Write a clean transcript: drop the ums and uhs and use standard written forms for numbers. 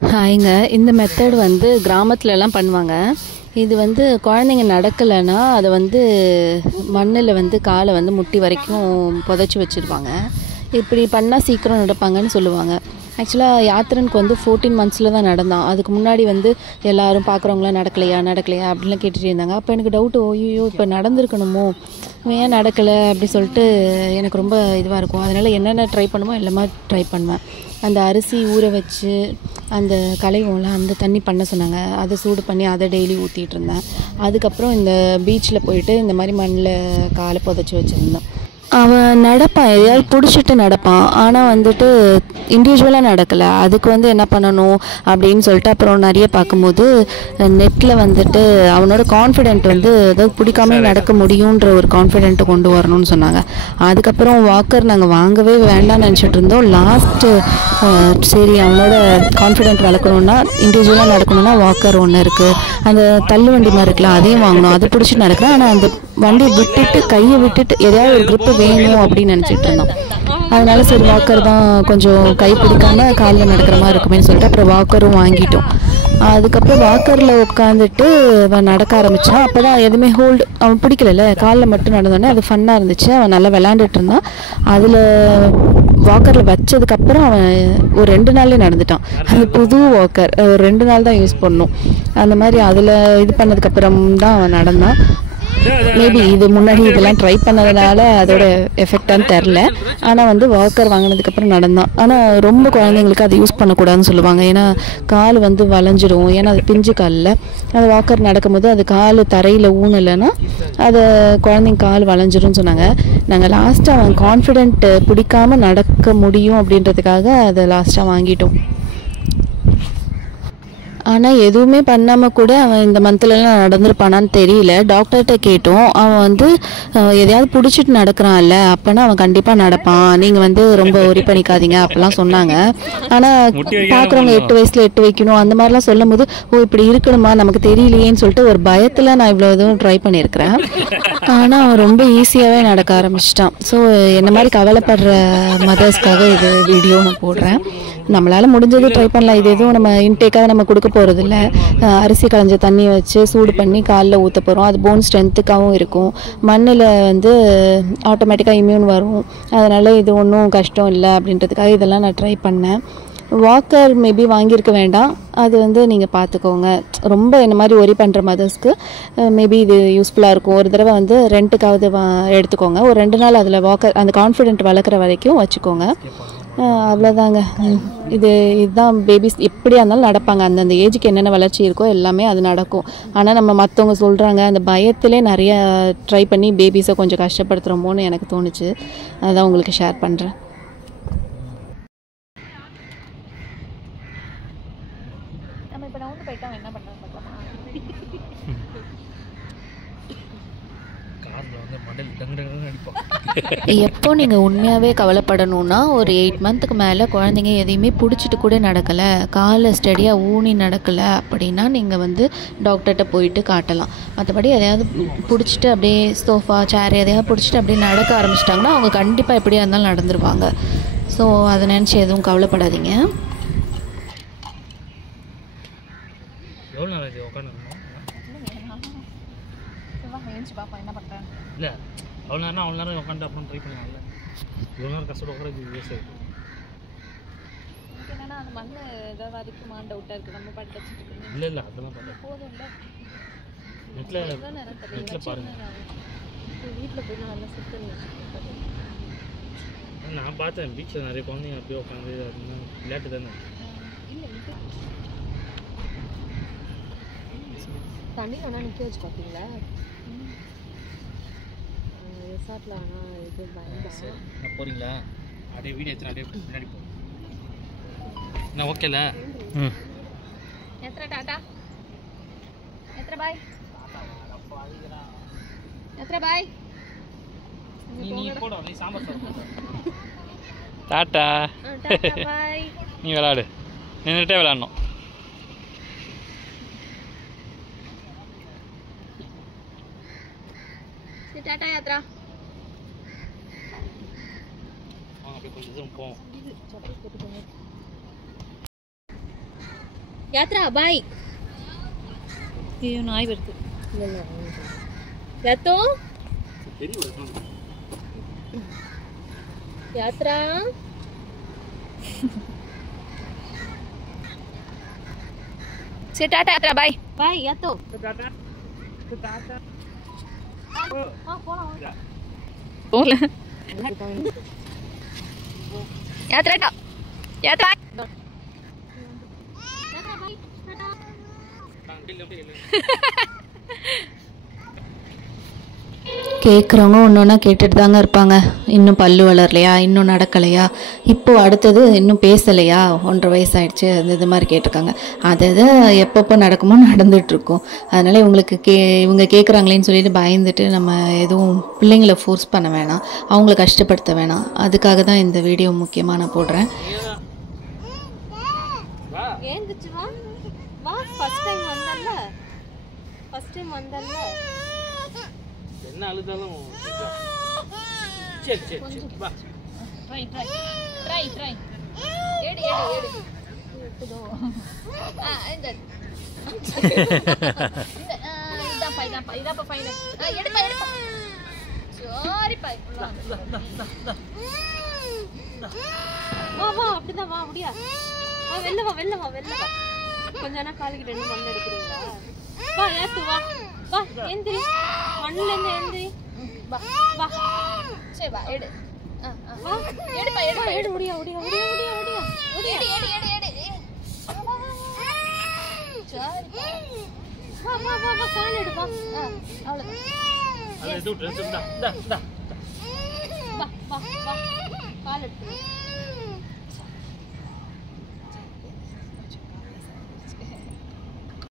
ஹாய்ங்க. இந்த மெத்தட் வந்து கிராமத்துலலாம் பண்ணுவாங்க. இது வந்து குழந்தைங்க நடக்கலைன்னா அதை வந்து மண்ணில் வந்து காலை வந்து முட்டி வரைக்கும் புதைச்சி வச்சுருவாங்க. இப்படி பண்ணால் சீக்கிரம் நடப்பாங்கன்னு சொல்லுவாங்க. ஆக்சுவலாக யாத்திரனுக்கு வந்து 14 மந்த்ஸில் தான் நடந்தான். அதுக்கு முன்னாடி வந்து எல்லோரும் பார்க்குறவங்களாம் நடக்கலையா அப்படின்லாம் கேட்டுகிட்டே இருந்தாங்க. அப்போ எனக்கு டவுட்டு, ஐயோ இப்போ நடந்திருக்கணுமோ, ஏன் நடக்கலை அப்படி சொல்லிட்டு எனக்கு ரொம்ப இதுவாக இருக்கும். அதனால் என்னென்ன ட்ரை பண்ணுமோ எல்லாமே ட்ரை பண்ணுவேன். அந்த அரிசி ஊற வச்சு அந்த களைவோம்ல அந்த தண்ணி பண்ண சொன்னாங்க. அதை சூடு பண்ணி அதை டெய்லி ஊற்றிட்டு இருந்தேன். அதுக்கப்புறம் இந்த பீச்சில் போயிட்டு இந்த மாதிரி மண்ணில் காலை புதைச்சி வச்சுருந்தேன். அவன் நடப்பான், எதையாவது பிடிச்சிட்டு நடப்பான். ஆனால் வந்துட்டு இண்டிவிஜுவலாக நடக்கலை. அதுக்கு வந்து என்ன பண்ணணும் அப்படின்னு சொல்லிட்டு அப்புறம் நிறைய பார்க்கும்போது நெட்டில் வந்துட்டு அவனோட கான்ஃபிடென்ட் வந்து அதாவது பிடிக்காம நடக்க முடியுன்ற ஒரு கான்ஃபிடென்ட்டை கொண்டு வரணும்னு சொன்னாங்க. அதுக்கப்புறம் வாக்கர் நாங்கள் வாங்கவே வேண்டாம்னு நினச்சிட்டு இருந்தோம். லாஸ்ட்டு சரி அவனோட கான்ஃபிடென்ட் வளர்க்கணுன்னா இண்டிவிஜுவலாக நடக்கணும்னா வாக்கர் ஒன்று இருக்குது, அந்த தள்ளு வண்டி மாதிரி இருக்கலாம், அதையும் வாங்கணும். அதை பிடிச்சிட்டு நடக்கிறேன். ஆனால் அந்த வண்டியை விட்டுட்டு கையை விட்டுட்டு எதாவது ஒரு க்ரிப்பு வேணும் அப்படின்னு நினச்சிட்டு இருந்தோம். அதனால சரி வாக்கர் தான் கொஞ்சம் கை பிடிக்காமல் காலில் நடக்கிற மாதிரி இருக்குமேன்னு சொல்லிட்டு அப்புறம் வாக்கரும் வாங்கிட்டோம். அதுக்கப்புறம் வாக்கரில் உட்காந்துட்டு அவன் நடக்க ஆரம்பித்தான். அப்போ தான் எதுவுமே ஹோல்டு அவன் பிடிக்கல, காலில் மட்டும் நடந்தோடனே அது ஃபன்னாக இருந்துச்சு. அவன் நல்லா விளாண்டுட்டு இருந்தான். அதில் வாக்கரில் வச்சதுக்கப்புறம் அவன் ஒரு 2 நாள்லேயே நடந்துட்டான். அது புது வாக்கர், ஒரு 2 நாள் தான் யூஸ் பண்ணோம். அந்த மாதிரி அதில் இது பண்ணதுக்கப்புறம் தான் அவன் நடந்தான். மேபி இது முன்னாடி இதெல்லாம் ட்ரை பண்ணதுனால அதோட எஃபெக்டான்னு தெரில. ஆனால் வந்து வாக்கர் வாங்கினதுக்கப்புறம் நடந்தான். ஆனால் ரொம்ப குழந்தைங்களுக்கு அதை யூஸ் பண்ணக்கூடாதுன்னு சொல்லுவாங்க. ஏன்னா கால் வந்து வளைஞ்சிரும். ஏன்னா அது பிஞ்சு காலில் அந்த வாக்கர் நடக்கும்போது அது கால் தரையில் ஊனலைன்னா அதை குழந்தைங்க கால் வளைஞ்சிரும்னு சொன்னாங்க. நாங்கள் லாஸ்ட்டாக அவன் கான்ஃபிடென்ட் பிடிக்காமல் நடக்க முடியும் அப்படின்றதுக்காக அதை லாஸ்ட்டாக வாங்கிட்டோம். ஆனால் எதுவுமே பண்ணாமல் கூட அவன் இந்த மந்த்லலாம் நடந்திருப்பானான்னு தெரியல. டாக்டர்கிட்ட கேட்டோம். அவன் வந்து எதையாவது பிடிச்சிட்டு நடக்கிறான்ல, அப்போனா அவன் கண்டிப்பாக நடப்பான், நீங்கள் வந்து ரொம்ப ஒரி பண்ணிக்காதீங்க அப்படிலாம் சொன்னாங்க. ஆனால் பார்க்குறவங்க 8 வயசில் 8 வைக்கணும் அந்த மாதிரிலாம் சொல்லும் போது ஓ இப்படி இருக்கணுமா நமக்கு தெரியலையேன்னு சொல்லிட்டு ஒரு பயத்தில் நான் இவ்வளோ இதுவும் ட்ரை பண்ணியிருக்கிறேன். ஆனால் அவன் ரொம்ப ஈஸியாகவே நடக்க ஆரம்பிச்சிட்டான். ஸோ என்ன மாதிரி கவலைப்படுற மதர்ஸ்க்காக இது வீடியோ நான் போடுறேன். நம்மளால் முடிஞ்சது ட்ரை பண்ணலாம். இது எதுவும் நம்ம இன்டேக்காக நம்ம கொடுக்க போகிறது இல்லை. அரிசி களைஞ்ச தண்ணி வச்சு சூடு பண்ணி காலில் ஊற்ற போகிறோம். அது போன் ஸ்ட்ரென்த்துக்காகவும் இருக்கும். மண்ணில் வந்து ஆட்டோமேட்டிக்காக இம்யூன் வரும். அதனால் இது ஒன்றும் கஷ்டம் இல்லை அப்படின்றதுக்காக இதெல்லாம் நான் ட்ரை பண்ணேன். வாக்கர் மேபி வாங்கியிருக்க வேண்டாம். அது வந்து நீங்கள் பார்த்துக்கோங்க. ரொம்ப இந்த மாதிரி ஒரி பண்ணுற மதர்ஸ்க்கு மேபி இது யூஸ்ஃபுல்லாக இருக்கும். ஒரு தடவை வந்து ரெண்ட்டுக்காவது எடுத்துக்கோங்க. ஒரு 2 நாள் அதில் வாக்கர் அந்த கான்ஃபிடென்ட் வளர்க்குற வரைக்கும் வச்சுக்கோங்க. அவ்வளோதாங்க. இதுதான் பேபிஸ் எப்படியா இருந்தாலும் நடப்பாங்க. அந்தந்த ஏஜுக்கு என்னென்ன வளர்ச்சி இருக்கோ எல்லாமே அது நடக்கும். ஆனால் நம்ம மற்றவங்க சொல்கிறாங்க அந்த பயத்திலே நிறைய ட்ரை பண்ணி பேபிஸை கொஞ்சம் கஷ்டப்படுத்துகிறோமோன்னு எனக்கு தோணுச்சு. அதான் உங்களுக்கு ஷேர் பண்ணுறேன். நம்ம இப்போ நான் போயிட்டா என்ன பண்ணுறேன் எப்போ நீங்கள் உண்மையாகவே கவலைப்படணுன்னா ஒரு 8 மந்த்துக்கு மேலே குழந்தைங்க எதையுமே பிடிச்சிட்டு கூட நடக்கலை, காலை ஸ்டடியாக ஊனி நடக்கலை அப்படின்னா நீங்கள் வந்து டாக்டர்கிட்ட போயிட்டு காட்டலாம். மற்றபடி எதையாவது பிடிச்சிட்டு அப்படியே சோஃபா சேர் எதையாவது பிடிச்சிட்டு அப்படியே நடக்க ஆரம்பிச்சிட்டாங்கன்னா அவங்க கண்டிப்பாக எப்படியா இருந்தாலும் நடந்துருவாங்க. ஸோ அதை நினச்சி எதுவும் கவலைப்படாதீங்க. இல்லை அவ்வளோ நேரம் உட்காந்து அப்புறம் ட்ரை பண்ணலாம்ல. இவ்வளோ நேரம் கஷ்டம் உட்காந்து யூஸ் ஆகிடும். என்னன்னா அந்த மண் ஏதாவது வரைக்குமான்னு டவுட்டாக இருக்குது. நம்ம பாட்டு வச்சுட்டு இல்லை அதெல்லாம் பார்த்தேன். போதும் இல்லை நெட்டில் பாருங்கள். வீட்டில் போய் நான் நல்லா சுத்தம் நான் பார்த்தேன் பீச்சில் நிறைய குழந்தைங்க அப்படியே உட்காந்து விளையாட்டு தானே. தண்ணியில் வேணா நிற்க வச்சு பார்த்தீங்களா? ரிசார்ட்டில் வேணா இது பயன்படுத்த போகிறீங்களா? அப்படியே வீடியோ எடுத்து அப்படியே முன்னாடி போ. நான் ஓகேல. எத்தனை டாட்டா எத்தனை பாய் எத்தனை பாய் நீ போட நீ சாம்பார் சாப்பிடு. டாட்டா பாய். நீ விளாடு, நின்றுட்டே விளாடணும். டாட்டா யாத்ரா. அப்படியே கொஞ்சம் தூரம் போவோம். யாத்ரா பாய். ஐயோ நாய் வருது. யாத்தோ யாத்ரா சரி டாடா யாத்ரா பாய். பாய் யாத்தோ போல யாத்ரா யாத்ரா கேட்குறவங்க ஒன்று ஒன்றா கேட்டுட்டு தாங்க இருப்பாங்க. இன்னும் பல்லு வளரலையா, இன்னும் நடக்கலையா, இப்போது அடுத்தது இன்னும் பேசலையா, 1.5 வயசு ஆயிடுச்சு, இது மாதிரி கேட்டிருக்காங்க. அது எப்பப்போ நடக்குமோ நடந்துகிட்ருக்கோம். அதனால் இவங்க கேட்குறாங்களேன்னு சொல்லிட்டு பயந்துட்டு நம்ம எதுவும் பிள்ளைங்களை ஃபோர்ஸ் பண்ண வேணாம், அவங்கள கஷ்டப்படுத்த வேணாம். அதுக்காக தான் இந்த வீடியோ முக்கியமாக நான் போடுறேன். என்ன அழுதாலும் சரி சரி சரி வா ட்ரை ஏடு இதோ இந்த இதான் ஃபைனல் எடுப்பா சாரி பை வா அப்படிதான் வா அப்படியா வெளில வா கொஞ்ச நேரம் காலுக்கு 2 மணி எடுக்கிறீங்களா? வா ஏத்து வா எந்திரி மண்ணுல இருந்து எந்திரி வா சரி வா எடு வா எடு முடியா சரி வா கால் எடு வா அவ்வளவுதான் அது எது ட்ரெஸ் வா கால் எடு